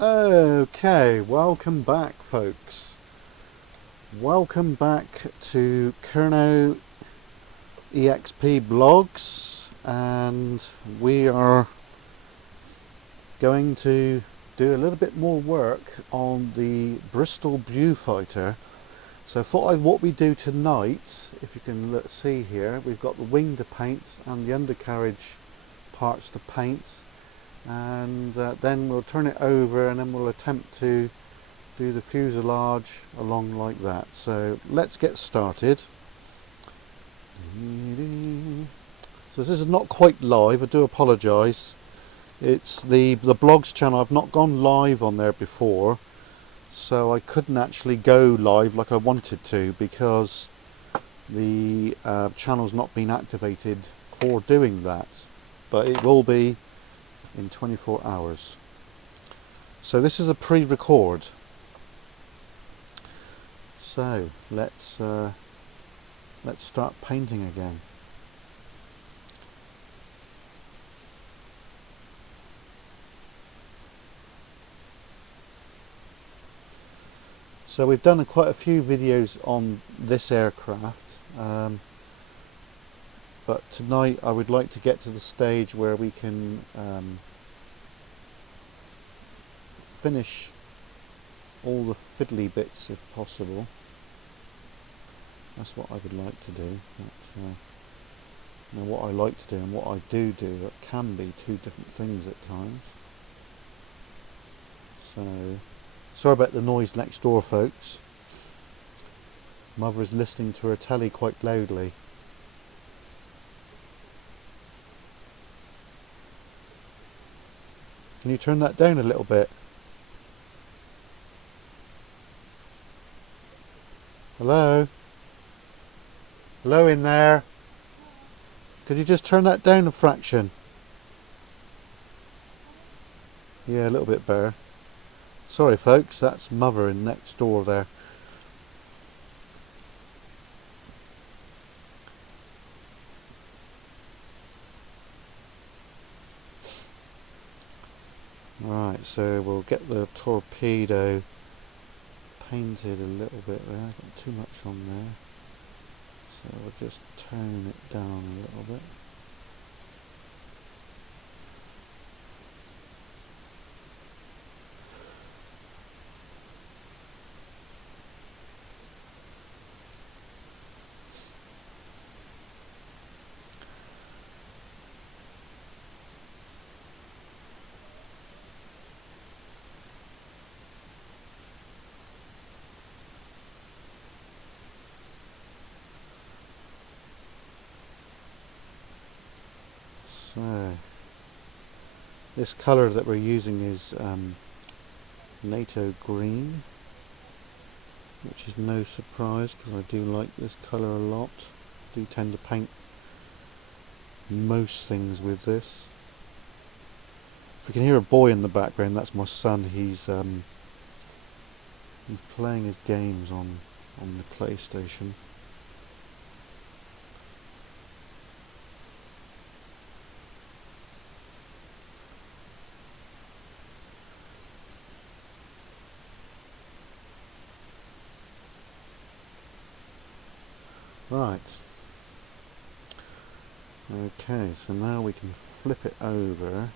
Okay, welcome back folks. Welcome back to Kerno EXP blogs, and we are going to do a little bit more work on the Bristol Beaufighter. So I thought what we do tonight, if you can see here, we've got the wing to paint and the undercarriage parts to paint, and then we'll turn it over and then we'll attempt to do the fuselage along like that. So let's get started. So this is not quite live, I do apologise. It's the blogs channel. I've not gone live on there before, so I couldn't actually go live like I wanted to because the channel's not been activated for doing that, but it will be in 24 hours. So this is a pre-record. So let's start painting again. So we've done quite a few videos on this aircraft, but tonight I would like to get to the stage where we can finish all the fiddly bits if possible. That's what I would like to do. But, now what I like to do and what I do it can be two different things at times. So sorry about the noise next door, folks. Mother is listening to her telly quite loudly. Can you turn that down a little bit? Hello? Hello in there? Could you just turn that down a fraction? Yeah, a little bit better. Sorry folks, that's Mother in next door there. Right, so we'll get the torpedo painted a little bit there. I've got too much on there. So we'll just tone it down a little bit. So this colour that we're using is NATO green, which is no surprise because I do like this colour a lot. I do tend to paint most things with this. If you can hear a boy in the background, that's my son. He's playing his games on the PlayStation. Right. Okay, so now we can flip it over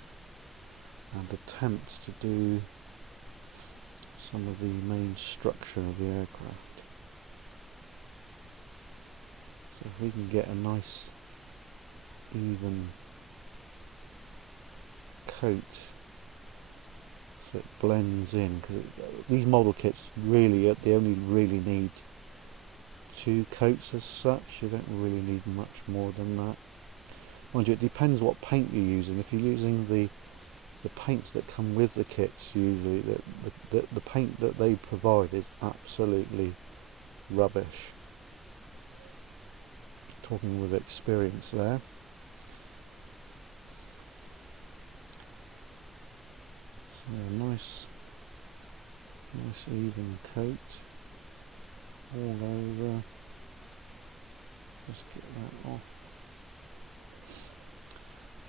and attempt to do some of the main structure of the aircraft. So if we can get a nice even coat so it blends in, because these model kits really they only really need two coats as such. You don't really need much more than that. Mind you, it depends what paint you're using. If you're using the paints that come with the kits, usually the paint that they provide is absolutely rubbish. Talking with experience there. So a nice even coat all over. Just get that off.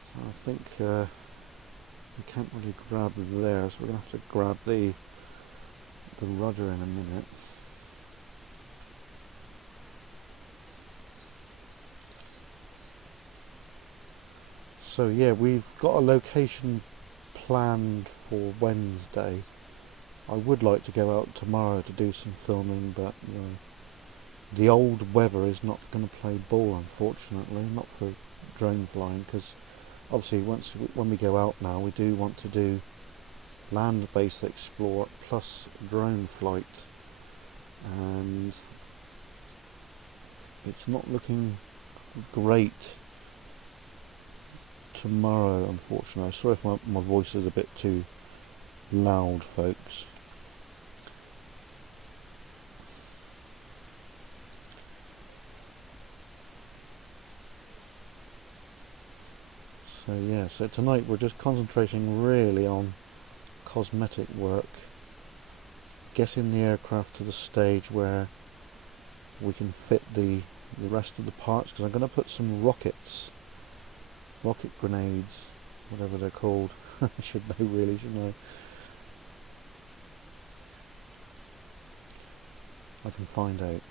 So I think We can't really grab there, so we're going to have to grab the rudder in a minute. So yeah, we've got a location planned for Wednesday. I would like to go out tomorrow to do some filming, but the old weather is not going to play ball, unfortunately, not for drone flying, because obviously when we go out now, we do want to do land-based explore plus drone flight, and it's not looking great tomorrow, unfortunately. Sorry if my voice is a bit too loud, folks. So yeah, so tonight we're just concentrating really on cosmetic work, getting the aircraft to the stage where we can fit the rest of the parts, because I'm going to put some rocket grenades, whatever they're called. I should know really, shouldn't I? I can find out.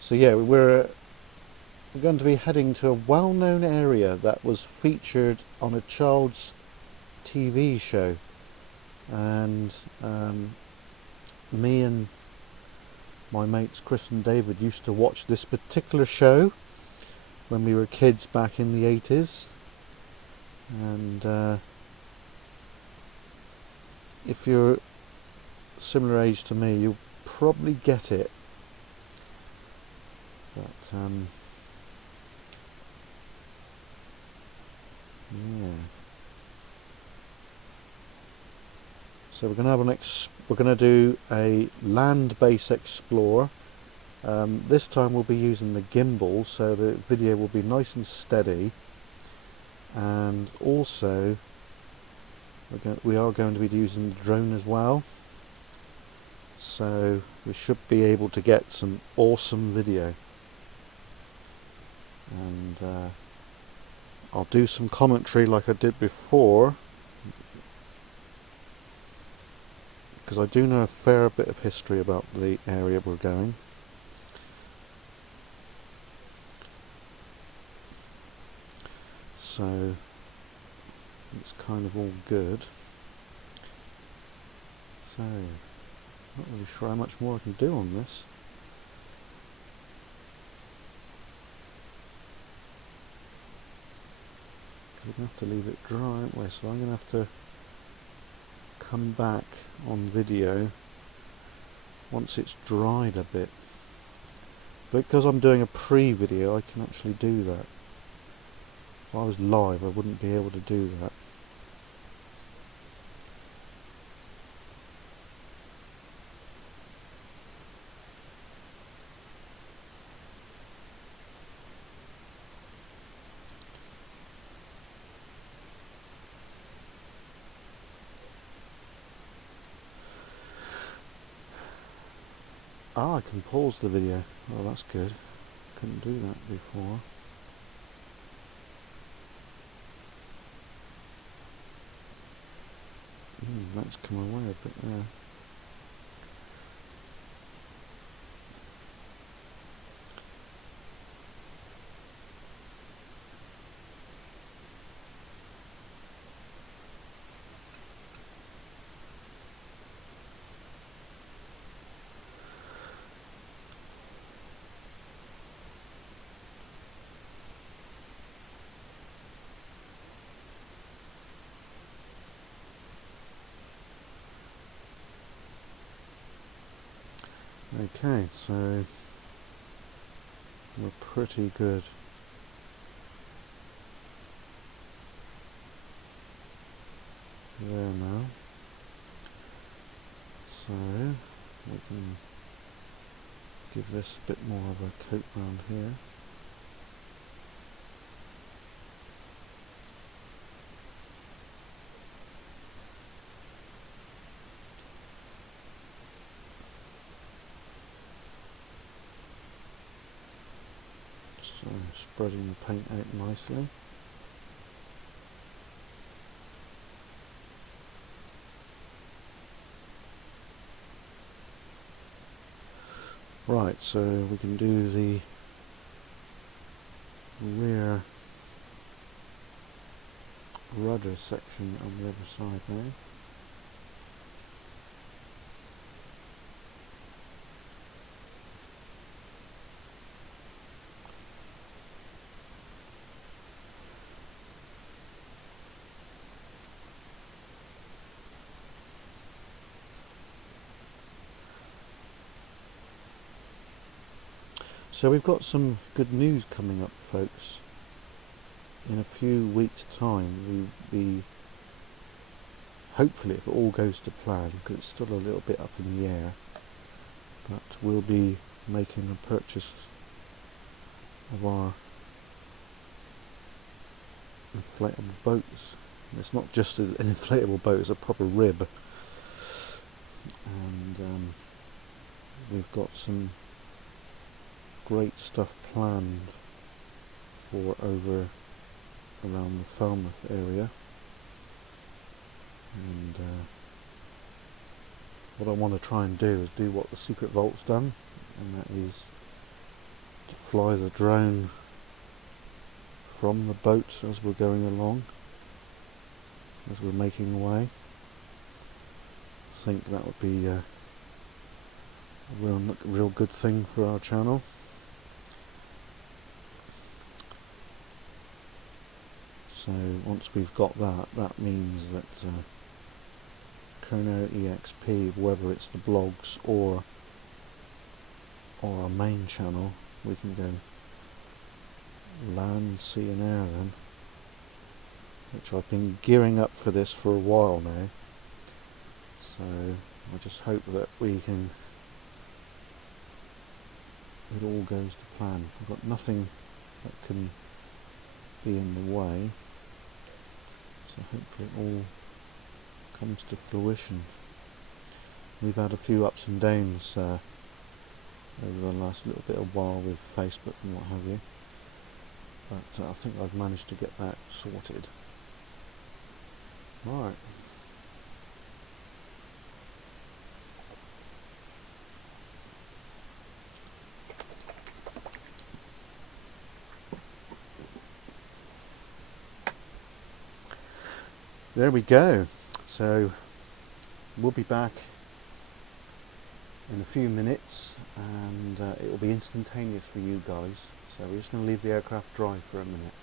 So yeah, we're going to be heading to a well-known area that was featured on a child's TV show, and me and my mates Chris and David used to watch this particular show when we were kids back in the 80s, and if you're similar age to me, you'll probably get it, but yeah. So we're going to do a land-based explore. This time we'll be using the gimbal, so the video will be nice and steady, and also we are going to be using the drone as well, so we should be able to get some awesome video, and I'll do some commentary like I did before, because I do know a fair bit of history about the area we're going. So it's kind of all good. So not really sure how much more I can do on this. We're going to have to leave it dry, aren't we? So I'm going to have to come back on video once it's dried a bit. But because I'm doing a pre-video, I can actually do that. If I was live, I wouldn't be able to do that. Ah, I can pause the video. Oh, that's good. Couldn't do that before. That's come away a bit there. Okay, so we're pretty good. There now. So we can give this a bit more of a coat round here. So I'm spreading the paint out nicely. Right, so we can do the rear rudder section on the other side now. So we've got some good news coming up, folks. In a few weeks' time, we hopefully, if it all goes to plan, because it's still a little bit up in the air, but we'll be making a purchase of our inflatable boats. And it's not just an inflatable boat, it's a proper rib. And we've got some great stuff planned for over around the Falmouth area. And what I want to try and do is do what the Secret Vault's done, and that is to fly the drone from the boat as we're going along, as we're making away. I think that would be a real good thing for our channel. So once we've got that, that means that Kerno EXP, whether it's the blogs or our main channel, we can go land, sea and air then, which I've been gearing up for this for a while now. So I just hope that it all goes to plan. I've got nothing that can be in the way, so hopefully it all comes to fruition. We've had a few ups and downs over the last little bit of while with Facebook and what have you, but I think I've managed to get that sorted. Right. There we go. So we'll be back in a few minutes, and it will be instantaneous for you guys. So we're just going to leave the aircraft dry for a minute.